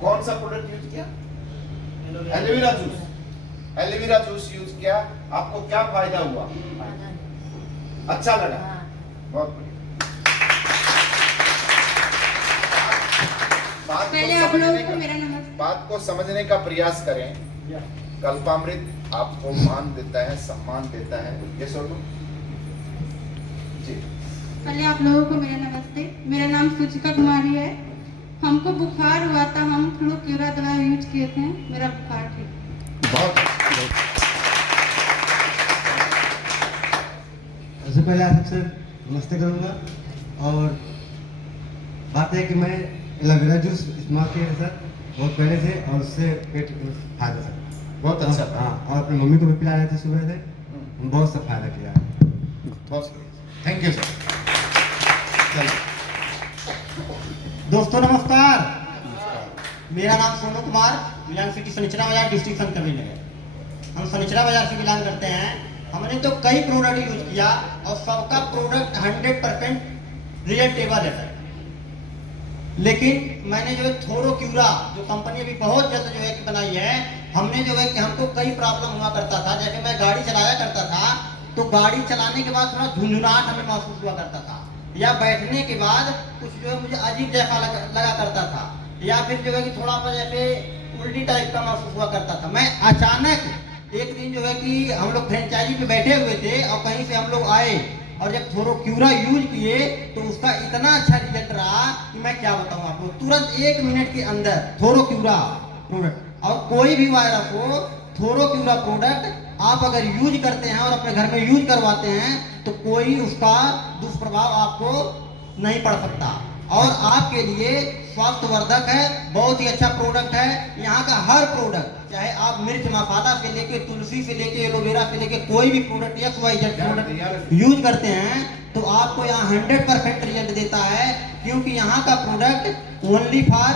कौन सा product use किया? Aloe vera juice. Aloe vera juice use किया, आपको क्या फायदा हुआ? अच्छा लगा? बहुत बढ़िया। पहले आप लोगों को मेरा नमस्कार। बात को समझने का प्रयास करें। कल्पामृत आपको मान देता है, सम्मान देता है। ये सुनो जी। पहले आप लोगों को मेरा नमस्ते। मेरा नाम सुचिका कुमारी है। हमको बुखार हुआ था, हम फ्लूक्यूरा दवा यूज किए थे, मेरा बुखार ठीक। बहुत सबसे पहले आप सबसे नमस्ते करूँगा। और बात है कि मैं एलोवेरा जूस इस्तेमाल किया है सर बहुत पहले से, और उससे पेट फायदा सर बहुत अच्छा। हाँ, और अपनी मम्मी को भी पिला रहे थे सुबह से, बहुत सा फायदा किया है। बहुत थैंक यू सर। दोस्तों नमस्कार। मेरा नाम सोनू कुमार, बिलोंग सिटी सनिचरा बाजार, डिस्ट्रिक्ट संतकबीर नगर। हम सनिचरा बाजार से बिलोंग करते हैं। हमने तो कई प्रोडक्ट यूज किया और सबका प्रोडक्ट 100% रिलेटेबल है सर। लेकिन मैंने जो है थोरोक्यूरा जो कंपनी अभी बहुत जल्द जो है कि बनाई है, हमने जो है कि हमको कई प्रॉब्लम हुआ करता था। जैसे मैं गाड़ी चलाया करता था तो गाड़ी चलाने के बाद थोड़ा झुंझुनाहट हमें महसूस हुआ करता था, या बैठने के बाद कुछ जो है मुझे अजीब जैसा लगा करता था, या फिर जो है कि थोड़ा सा जैसे उल्टी टाइप का महसूस हुआ करता था। मैं अचानक एक दिन जो है कि हम लोग फ्रेंचाइजी पे बैठे हुए थे और कहीं से हम लोग आए, और जब थोरोक्यूरा यूज किए तो उसका इतना अच्छा रिजल्ट रहा कि मैं क्या बताऊं आपको। तुरंत 1 मिनट के अंदर थोरोक्यूरा प्रोडक्ट, और कोई भी वायरस हो, थोरोक्यूरा प्रोडक्ट आप अगर यूज करते हैं और अपने घर में यूज करवाते हैं तो कोई उसका दुष्प्रभाव आपको नहीं पड़ सकता, और आपके लिए स्वास्थ्यवर्धक है। बहुत ही अच्छा प्रोडक्ट है। यहाँ का हर प्रोडक्ट, चाहे आप मिर्च मसाला से लेके, तुलसी से लेके, एलोवेरा से लेके, कोई भी प्रोडक्ट XYZ प्रोडक्ट यूज करते हैं तो आपको यहाँ 100% रिजल्ट देता है, क्योंकि यहाँ का प्रोडक्ट ओनली फॉर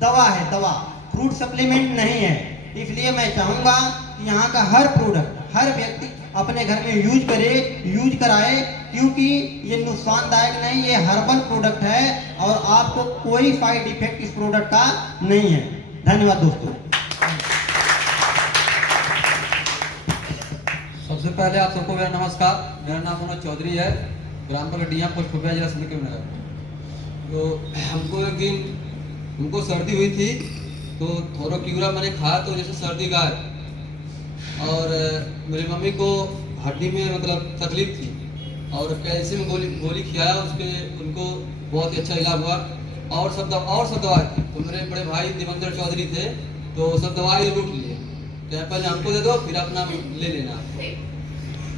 दवा है, दवा, फ्रूट सप्लीमेंट नहीं है। इसलिए मैं चाहूँगा कि यहाँ का हर प्रोडक्ट हर व्यक्ति अपने घर में यूज करे, यूज कराए, क्योंकि ये नुकसानदायक नहीं, ये हर्बल प्रोडक्ट है और आपको कोई साइड इफेक्ट इस प्रोडक्ट का नहीं है। धन्यवाद दोस्तों। सबसे पहले आप सबको मेरा नमस्कार। मेरा नाम मनोज चौधरी है, ग्राम पगडिया, पोस्ट खुफिया, जिला संतकबीर नगर। तो हमको सर्दी हुई थी, तो थोरोक्यूरा मैंने खाया तो जैसे सर्दी गायब, और मेरी मम्मी को हड्डी में मतलब तकलीफ थी और कैल्शियम गोली खिलाया, उसके उनको बहुत ही अच्छा इलाज हुआ। और सब दवाई थी, तो मेरे बड़े भाई दिवंकर चौधरी थे, तो सब दवाई लूट लिए, क्या पहले हमको दे दो फिर अपना ले लेना।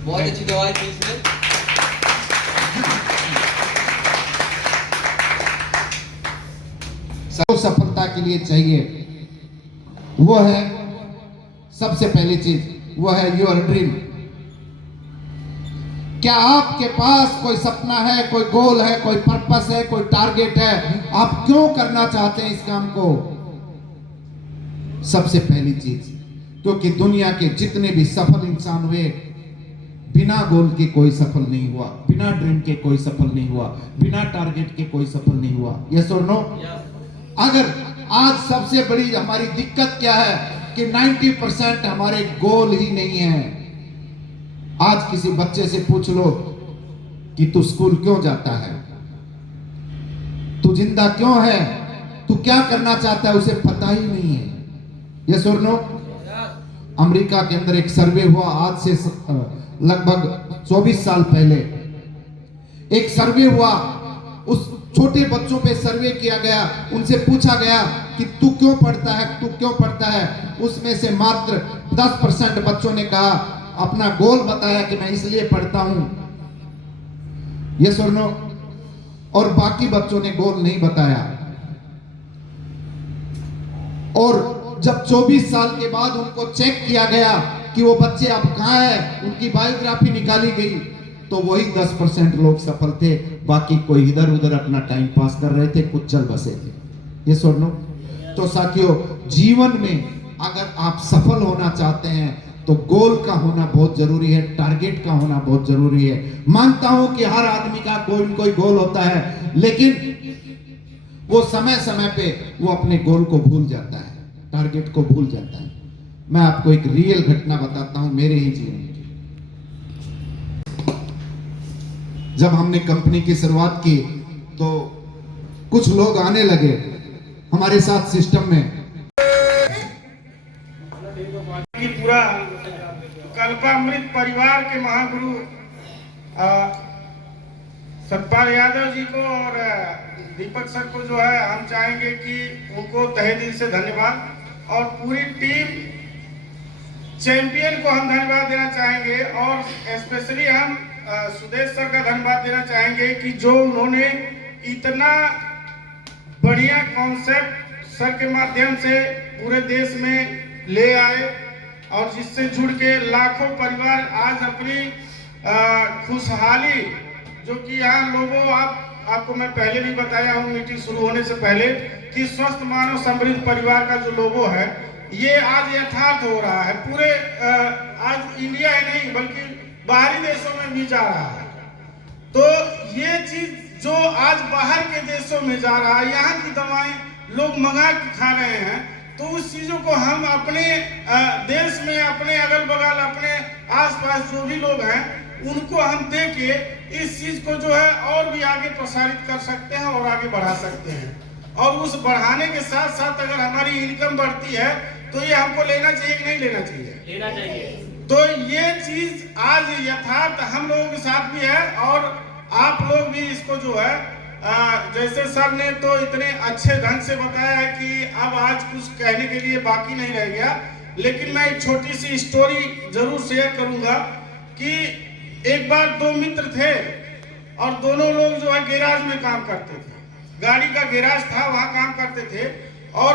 बहुत अच्छी दवाई थी इसमें। सफलता के लिए चाहिए वो है सबसे पहली चीज, वो है योर ड्रीम। क्या आपके पास कोई सपना है, कोई गोल है, कोई पर्पस है, कोई टारगेट है? आप क्यों करना चाहते हैं इस काम को? सबसे पहली चीज, क्योंकि दुनिया के जितने भी सफल इंसान हुए, बिना गोल के कोई सफल नहीं हुआ, बिना ड्रीम के कोई सफल नहीं हुआ, बिना टारगेट के कोई सफल नहीं हुआ। यस और नो? अगर आज सबसे बड़ी हमारी दिक्कत क्या है कि 90% हमारे गोल ही नहीं है। आज किसी बच्चे से पूछ लो कि तू स्कूल क्यों जाता है, तू जिंदा क्यों है, तू क्या करना चाहता है, उसे पता ही नहीं है। यस और नो? अमेरिका के अंदर एक सर्वे हुआ आज से लगभग 24 साल पहले। एक सर्वे हुआ, उस छोटे बच्चों पे सर्वे किया गया, उनसे पूछा गया कि तू क्यों पढ़ता है, तू क्यों पढ़ता है। उसमें से मात्र 10% बच्चों ने कहा, अपना गोल बताया कि मैं इसलिए पढ़ता हूं। यस और नो? और बाकी बच्चों ने गोल नहीं बताया। और जब 24 साल के बाद उनको चेक किया गया कि वो बच्चे अब कहां हैं, उनकी बायोग्राफी निकाली गई, तो वही 10% लोग सफल थे, बाकी कोई इधर उधर अपना टाइम पास कर रहे थे, कुछ चल बसे थे। ये सुन लो। तो साथियों, जीवन में अगर आप सफल होना चाहते हैं तो गोल का होना बहुत जरूरी है, टारगेट का होना बहुत जरूरी है। मानता हूं कि हर आदमी का कोई न कोई गोल होता है, लेकिन वो समय समय पे वो अपने गोल को भूल जाता है, टारगेट को भूल जाता है। मैं आपको एक रियल घटना बताता हूं मेरे ही जीवन की। जब हमने कंपनी की शुरुआत की तो कुछ लोग आने लगे हमारे साथ सिस्टम में। कि पूरा कल्पामृत परिवार के महागुरु सतपाल यादव जी को और दीपक सर को जो है हम चाहेंगे कि उनको तहे दिल से धन्यवाद, और पूरी टीम चैंपियन को हम धन्यवाद देना चाहेंगे, और स्पेशली हम सुदेश सर का धन्यवाद देना चाहेंगे कि जो उन्होंने इतना बढ़िया कॉन्सेप्ट सर के माध्यम से पूरे देश में ले आए, और जिससे जुड़ के लाखों परिवार आज अपनी खुशहाली, जो कि यहाँ लोगों आपको मैं पहले भी बताया हूँ मीटिंग शुरू होने से पहले कि स्वस्थ मानव समृद्ध परिवार का जो लोगो है ये आज यथार्थ हो रहा है। पूरे आज इंडिया ही नहीं बल्कि बाहरी देशों में भी जा रहा है। तो ये चीज जो आज बाहर के देशों में जा रहा है, यहाँ की दवाएं लोग मंगा के खा रहे हैं, तो उस चीजों को हम अपने देश में, अपने अगल बगल, अपने आसपास जो भी लोग हैं उनको हम दे के इस चीज को जो है और भी आगे प्रसारित कर सकते हैं और आगे बढ़ा सकते हैं। और उस बढ़ाने के साथ साथ अगर हमारी इनकम बढ़ती है तो ये हमको लेना चाहिए कि नहीं लेना चाहिए? लेना चाहिए। तो ये चीज आज यथार्थ हम लोगों के साथ भी है, और आप लोग भी इसको जो है जैसे सर ने तो इतने अच्छे ढंग से बताया है कि अब आज कुछ कहने के लिए बाकी नहीं रह गया, लेकिन मैं एक छोटी सी स्टोरी जरूर शेयर करूंगा कि एक बार दो मित्र थे और दोनों लोग जो है गैराज में काम करते थे। गाड़ी का गैराज था, वहां काम करते थे, और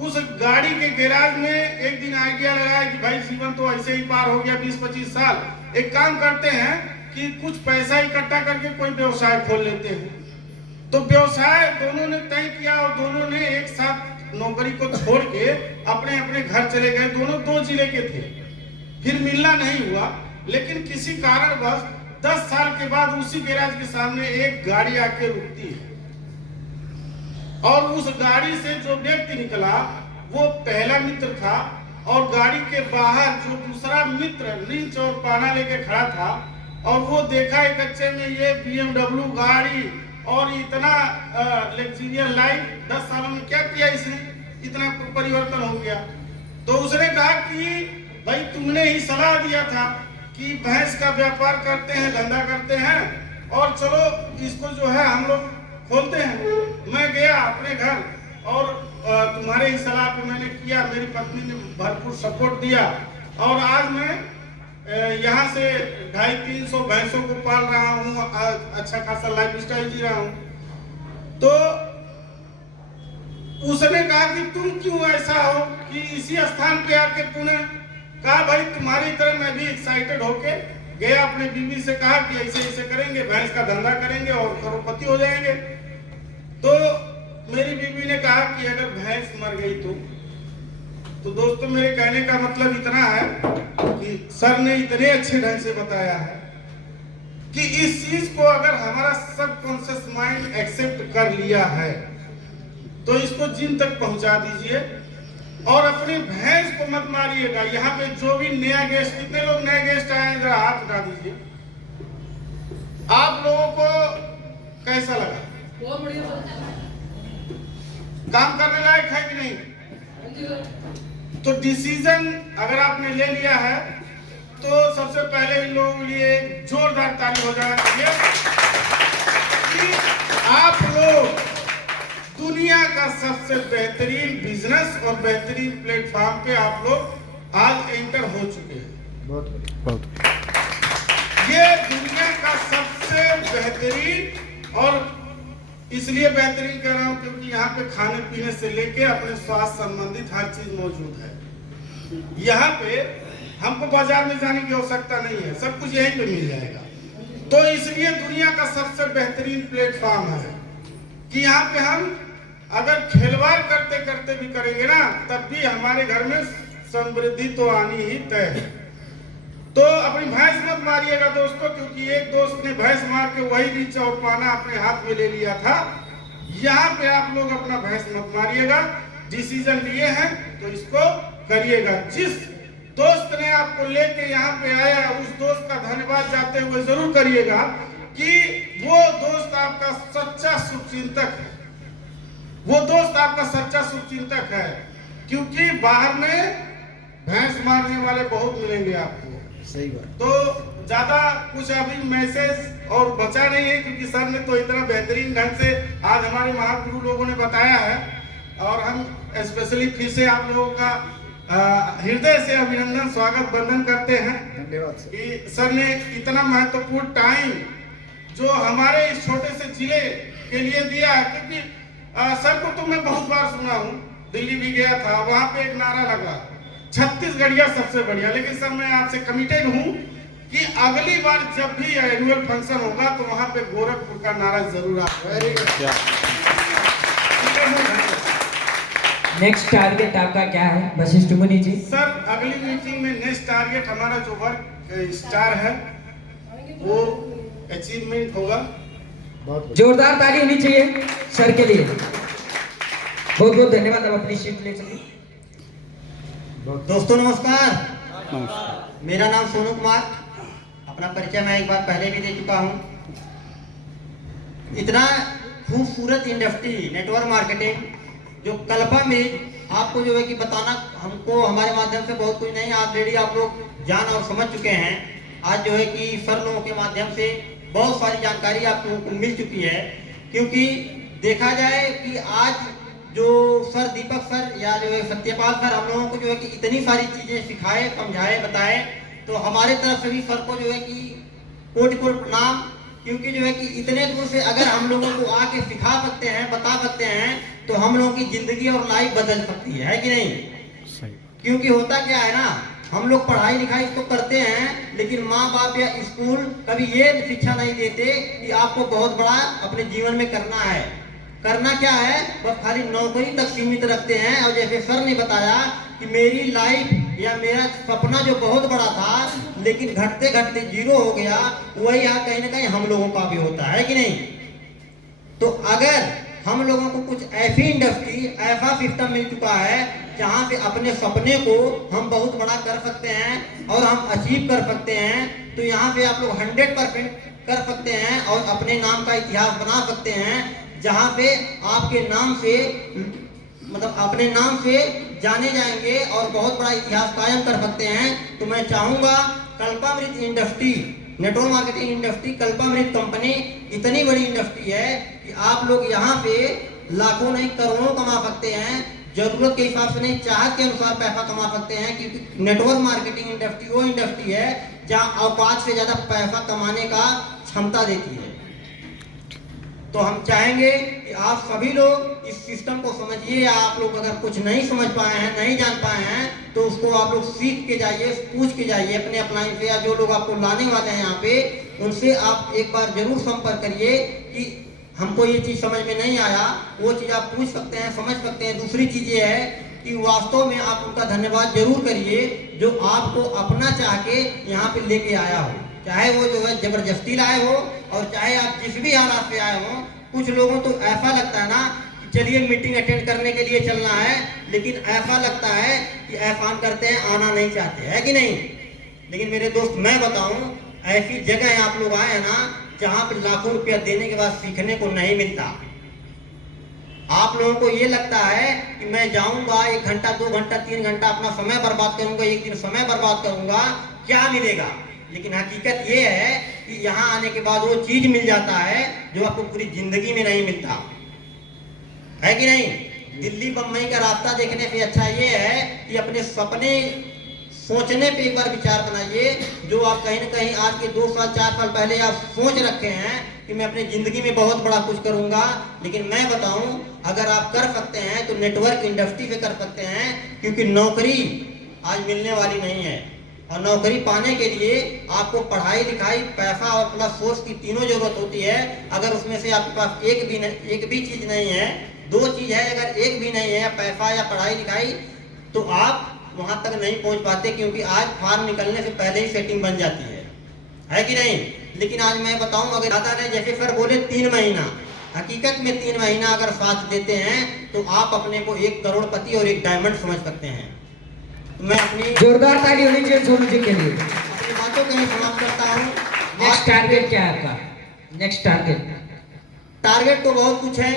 उस गाड़ी के गैराज में एक दिन आइडिया लगाया कि भाई जीवन तो ऐसे ही पार हो गया 20-25 साल, एक काम करते हैं कि कुछ पैसा इकट्ठा करके कोई व्यवसाय खोल लेते हैं। तो व्यवसाय दोनों ने तय किया और दोनों ने एक साथ नौकरी को छोड़ के अपने अपने घर चले गए। दोनों 2 जिले के थे, फिर मिलना नहीं हुआ, लेकिन किसी कारणवश 10 साल के बाद उसी गैराज के सामने एक गाड़ी आके रुकती है, और उस गाड़ी से जो व्यक्ति निकला वो पहला मित्र था, और गाड़ी के बाहर जो दूसरा मित्र रिंच और पाना लेके खड़ा था, और वो देखा एक अच्छे में ये BMW गाड़ी और इतना लग्जरियस लाइफ 10 सालों में क्या किया इसने, इतना परिवर्तन हो गया। तो उसने कहा कि भाई तुमने ही सलाह दिया था कि भैंस का व्यापार करते हैं, धंधा करते हैं, और चलो इसको जो है हम लोग खोलते हैं। मैं गया अपने घर और तुम्हारे ही सलाह पे मैंने किया, मेरी पत्नी ने भरपूर सपोर्ट दिया, और आज मैं यहाँ से 250-300 भैंसों को पाल रहा हूँ, अच्छा खासा लाइफ स्टाइल जी रहा हूँ। तो उसने कहा कि तुम क्यों ऐसा हो कि इसी स्थान पे आके तूने कहा, भाई तुम्हारी तरह मैं भी एक्साइटेड होके गया, अपने बीवी से कहा कि ऐसे ऐसे करेंगे, भैंस का धंधा करेंगे और करोड़पति हो जाएंगे। तो मेरी बीवी ने कहा कि अगर भैंस मर गई तो दोस्तों मेरे कहने का मतलब इतना है कि सर ने इतने अच्छे ढंग से बताया है कि इस चीज को अगर हमारा सबकॉन्शियस माइंड एक्सेप्ट कर लिया है तो इसको जिन तक पहुंचा दीजिए, और अपनी भैंस को मत मारिएगा। यहाँ पे जो भी नया गेस्ट, कितने लोग नए गेस्ट आए हैं जरा हाथ उठा दीजिए। आप लोगों को कैसा लगा? बहुत बढ़िया। काम करने लायक है कि नहीं? तो डिसीजन अगर आपने ले लिया है तो सबसे पहले इन लोगों के लिए एक जोरदार ताली हो जाना चाहिए कि आप लोग दुनिया का सबसे बेहतरीन बिजनेस और बेहतरीन प्लेटफॉर्म पे आप लोग आज एंटर हो चुके हैं। बहुत ये दुनिया का सबसे बेहतरीन, और इसलिए बेहतरीन कह रहा हूं क्योंकि यहाँ पे खाने पीने से लेके अपने स्वास्थ्य संबंधित हर चीज मौजूद है। यहाँ पे हमको बाजार में जाने की आवश्यकता नहीं है, सब कुछ यहीं पे मिल जाएगा। तो इसलिए दुनिया का सबसे बेहतरीन प्लेटफॉर्म है कि यहाँ पे हम अगर खिलवाड़ करते करते भी करेंगे ना, तब भी हमारे घर में समृद्धि तो आनी ही तय है। तो अपनी भैंस मत मारिएगा दोस्तों, क्योंकि एक दोस्त ने भैंस मार के वही रिंच और पाना अपने हाथ में ले लिया था। यहाँ पे आप लोग अपना भैंस मत मारिएगा। डिसीजन लिए हैं तो इसको करिएगा। जिस दोस्त ने आपको लेके यहाँ पे आया उस दोस्त का धन्यवाद जाते हुए जरूर करिएगा कि वो दोस्त आपका सच्चा शुभचिंतक है। वो दोस्त आपका सच्चा शुभचिंतक है, क्योंकि बाहर में भैंस मारने वाले बहुत मिलेंगे आपको। सही बात। तो ज्यादा कुछ अभी मैसेज और बचा नहीं है, क्योंकि सर ने तो इतना बेहतरीन ढंग से आज हमारे महागुरु लोगों ने बताया है। और हम स्पेशली फिर से आप लोगों का हृदय से अभिनंदन स्वागत वंदन करते हैं। धन्यवाद सर। कि सर ने इतना महत्वपूर्ण टाइम जो हमारे इस छोटे से जिले के लिए दिया है। क्योंकि सर को तो मैं बहुत बार सुना हूँ, दिल्ली भी गया था, वहाँ पे एक नारा लगा छत्तीसगढ़िया सबसे बढ़िया। लेकिन सर मैं आपसे कमिटेड हूँ कि अगली बार जब भी एनुअल फंक्शन होगा तो वहाँ पे गोरखपुर का नारा जरूर आएगा। नेक्स्ट टारगेट आपका क्या है वशिष्ठ मुनि जी? सर अगली मीटिंग में नेक्स्ट टारगेट हमारा जो वर्क स्टार है वो अचीवमेंट होगा। बहुत जोरदार ताली होनी चाहिए सर के लिए। बहुत बहुत धन्यवाद। अब अपनी सीट ले सकते। दोस्तों नमस्कार। मेरा नाम सोनू कुमार। अपना परिचय मैं एक बार पहले भी दे चुका हूँ। इतना खूबसूरत इंडस्ट्री नेटवर्क मार्केटिंग जो कल्पा में आपको जो है कि बताना हमको हमारे माध्यम से बहुत कुछ नहीं, ऑलरेडी आप लोग जान और समझ चुके हैं। आज जो है कि सर लोगों के माध्यम से बहुत सारी जानकारी आप लोगों को मिल चुकी है। क्योंकि देखा जाए कि आज जो सर दीपक सर या जो है सत्यपाल सर हम लोगों को जो है कि इतनी सारी चीजें सिखाए, समझाए, बताए, तो हमारे तरफ से भी सर को जो है कि कोटि कोटि प्रणाम। क्योंकि जो है कि इतने दूर से अगर हम लोगों को आके सिखा सकते हैं, बता सकते हैं, तो हम लोगों की जिंदगी और लाइफ बदल सकती है कि नहीं? क्योंकि होता क्या है ना, हम लोग पढ़ाई लिखाई तो करते हैं, लेकिन माँ बाप या स्कूल कभी ये शिक्षा नहीं देते कि आपको बहुत बड़ा अपने जीवन में करना है। करना क्या है, बस खाली नौकरी तक सीमित रखते हैं। और जैसे सर ने बताया कि मेरी लाइफ या मेरा सपना जो बहुत बड़ा था लेकिन घटते घटते जीरो हो गया, वही यहाँ कहीं ना कहीं हम लोगों का भी होता है कि नहीं? तो अगर हम लोगों को कुछ ऐसी इंडस्ट्री, ऐसा सिस्टम मिल चुका है जहाँ से अपने सपने को हम बहुत बड़ा कर सकते हैं और हम अचीव कर सकते हैं, तो यहाँ पे आप लोग 100% कर सकते हैं और अपने नाम का इतिहास बना सकते हैं। जहाँ पे आपके नाम से मतलब अपने नाम से जाने जाएंगे और बहुत बड़ा इतिहास कायम कर सकते हैं। तो मैं चाहूँगा Kalpamrit industry, network marketing industry, Kalpamrit company इतनी बड़ी इंडस्ट्री है कि आप लोग यहाँ पे लाखों नहीं करोड़ों कमा सकते हैं। जरूरत के हिसाब से नहीं, चाहत के अनुसार पैसा कमा सकते हैं। क्योंकि नेटवर्क मार्केटिंग इंडस्ट्री वो इंडस्ट्री है जहाँ औकात से ज़्यादा पैसा कमाने का क्षमता देती है। तो हम चाहेंगे कि आप सभी लोग इस सिस्टम को समझिए। या आप लोग अगर कुछ नहीं समझ पाए हैं, नहीं जान पाए हैं, तो उसको आप लोग सीख के जाइए, पूछ के जाइए अपने अपलाइन से, या जो लोग आपको लाने वाले हैं यहाँ पे उनसे आप एक बार जरूर संपर्क करिए कि हमको ये चीज़ समझ में नहीं आया। वो चीज़ आप पूछ सकते हैं, समझ सकते हैं। दूसरी चीज़ ये है कि वास्तव में आप उनका धन्यवाद जरूर करिए जो आपको अपना चाह के यहाँ पे लेके आया हो, चाहे वो जो है जबरदस्ती लाए हो और चाहे आप जिस भी हालात पे आए हो। कुछ लोगों तो ऐसा लगता है ना कि चलिए मीटिंग अटेंड करने के लिए चलना है, लेकिन ऐसा लगता है कि एहसान करते हैं, आना नहीं चाहते, है कि नहीं? लेकिन मेरे दोस्त मैं बताऊं, ऐसी जगह आप लोग आए हैं ना जहाँ पे लाखों रुपया देने के बाद सीखने को नहीं मिलता। आप लोगों को ये लगता है कि मैं जाऊंगा 1 घंटा 2 घंटा 3 घंटा अपना समय बर्बाद करूंगा, एक दिन समय बर्बाद करूंगा, क्या मिलेगा? लेकिन हकीकत ये है कि यहाँ आने के बाद वो चीज मिल जाता है जो आपको पूरी जिंदगी में नहीं मिलता, है कि नहीं? दिल्ली बम्बई का रास्ता देखने से अच्छा ये है कि अपने सपने सोचने पे एक बार विचार बनाइए। जो आप कहीं ना कहीं आज के 2 साल 4 साल पहले आप सोच रखे हैं कि मैं अपनी जिंदगी में बहुत बड़ा कुछ करूंगा, लेकिन मैं बताऊं अगर आप कर सकते हैं तो नेटवर्क इंडस्ट्री से कर सकते हैं। क्योंकि नौकरी आज मिलने वाली नहीं है और नौकरी पाने के लिए आपको पढ़ाई लिखाई, पैसा और प्लस सोर्स की तीनों जरूरत होती है। अगर उसमें से आपके पास एक भी चीज नहीं है, 2 चीज है, अगर एक भी नहीं है, पैसा या पढ़ाई लिखाई, तो आप वहां तक नहीं पहुंच पाते। क्योंकि आज फॉर्म निकलने से पहले ही सेटिंग बन जाती है कि नहीं? लेकिन आज मैं बताऊं, अगर दादा ने जैसे सर बोले 3 महीना, हकीकत में 3 महीना अगर साथ देते हैं तो आप अपने को एक करोड़पति और एक डायमंड समझ सकते हैं। तो मैं अपनी जोरदार ताली होनी चाहिए सोनू जी के लिए। अपनी बातों को ही समाप्त करता हूँ। नेक्स्ट टारगेट क्या है आपका? नेक्स्ट टारगेट तो बहुत कुछ है,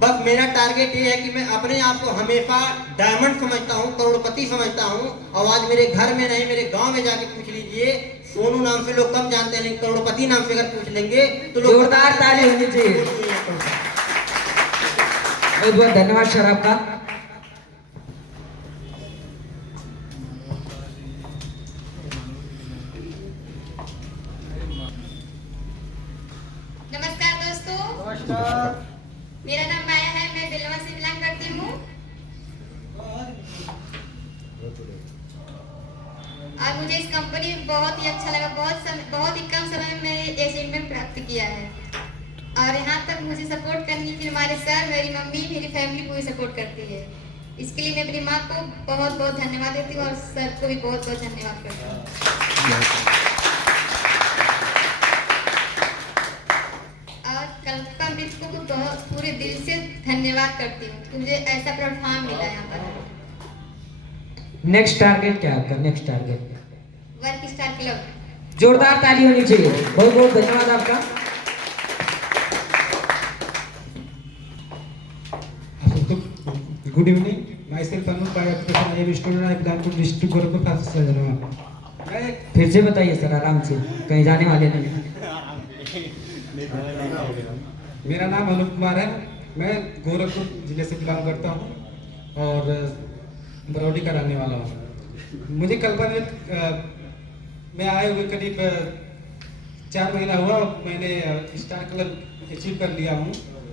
बस मेरा टारगेट ये है कि मैं अपने आप को हमेशा डायमंड समझता हूँ, करोड़पति समझता हूँ। और आज मेरे घर में नहीं, मेरे गांव में जाके पूछ लीजिए, सोनू नाम से लोग कम जानते हैं, लेकिन करोड़पति नाम से अगर पूछ लेंगे तो लोग जोरदार ताली होनी चाहिए। बहुत बहुत धन्यवाद सर आपका। नमस्कार दोस्तों, मेरा नाम माया है, मैं बिलवा से बिलोंग करती हूँ। और मुझे इस कंपनी में बहुत ही अच्छा लगा। बहुत ही कम समय में मैंने अचीवमेंट प्राप्त किया है और यहाँ तक मुझे सपोर्ट करने के लिए हमारे सर, मेरी मम्मी, मेरी फैमिली पूरी सपोर्ट करती है। इसके लिए मैं अपनी माँ को बहुत बहुत धन्यवाद देती हूँ और सर को भी बहुत बहुत धन्यवाद करती हूँ। और कल्पना मित्र को बहुत पूरे दिल से धन्यवाद करती हूँ कि मुझे ऐसा प्लेटफॉर्म मिला यहाँ पर। नेक्स्ट टारगेट क्या है आपका? Next target work star club. जोरदार ताली होनी चाहिए। बहुत बहुत धन्यवाद आपका। Good evening. Myself Anup, by occupation I am a student. I belong to district Gorakhpur Class मैं फिर से बताइए सर, आराम से, कहीं जाने वाले नहीं। मेरा नाम अनूप कुमार है। मैं गोरखपुर जिले से बिलोंग करता हूँ और बरौडी का रहने वाला हूँ। मुझे कल्पना में आए हुए करीब 4 महीना हुआ। मैंने स्टार क्लब अचीव कर लिया हूँ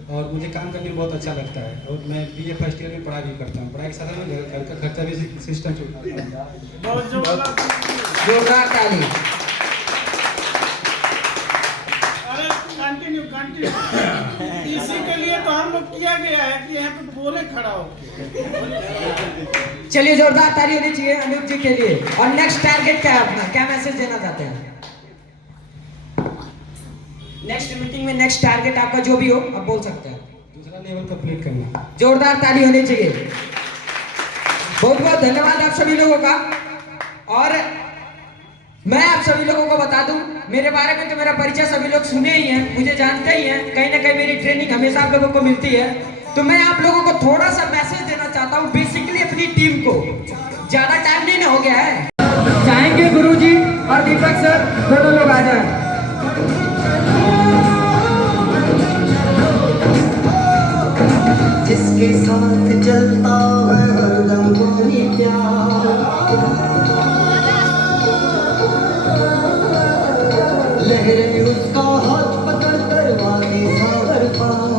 और मुझे काम करने में बहुत अच्छा लगता है। और मैं BA फर्स्ट ईयर में पढ़ाई भी करता हूँ। पढ़ाई के साथ में घर का खर्चा भी सिस्टम चलता है। जोरदार ताली। अरे कंटिन्यू इसी के लिए तो हम लोग किया गया है कि यहाँ पे बोले खड़ा हो। चलिए जोरदार ताली होनी चाहिए अनूप जी के लिए। और नेक्स्ट टारगेट क्या है अपना? क्या मैसेज देना चाहते हैं? नेक्स्ट मीटिंग में नेक्स्ट टारगेट आपका जो भी हो आप बोल सकते हैं। दूसरा लेवल कंप्लीट करना। जोरदार ताली होनी चाहिए। बहुत बहुत धन्यवाद आप सभी लोगों का। और मैं आप सभी लोगों को बता दूं, मेरे बारे में तो मेरा परिचय सभी लोग सुने ही हैं, मुझे जानते ही हैं। कहीं ना कहीं मेरी ट्रेनिंग हमेशा आप लोगों को मिलती है। तो मैं आप लोगों को थोड़ा सा मैसेज देना चाहता हूं, बेसिकली अपनी टीम को। ज्यादा टाइम नहीं ना हो गया है, चाहेंगे गुरुजी और दीपक सर दोनों लोग आ जाए। जिसके साथ चलता है हरदम वही प्यार, लहरें उसका हाथ पकड़ कर वादी सागर पार।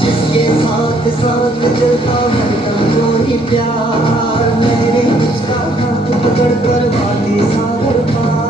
जिसके साथ साथ चलता हरदम वही प्यार, लहरें उसका हाथ पकड़ कर वादी सागर पार।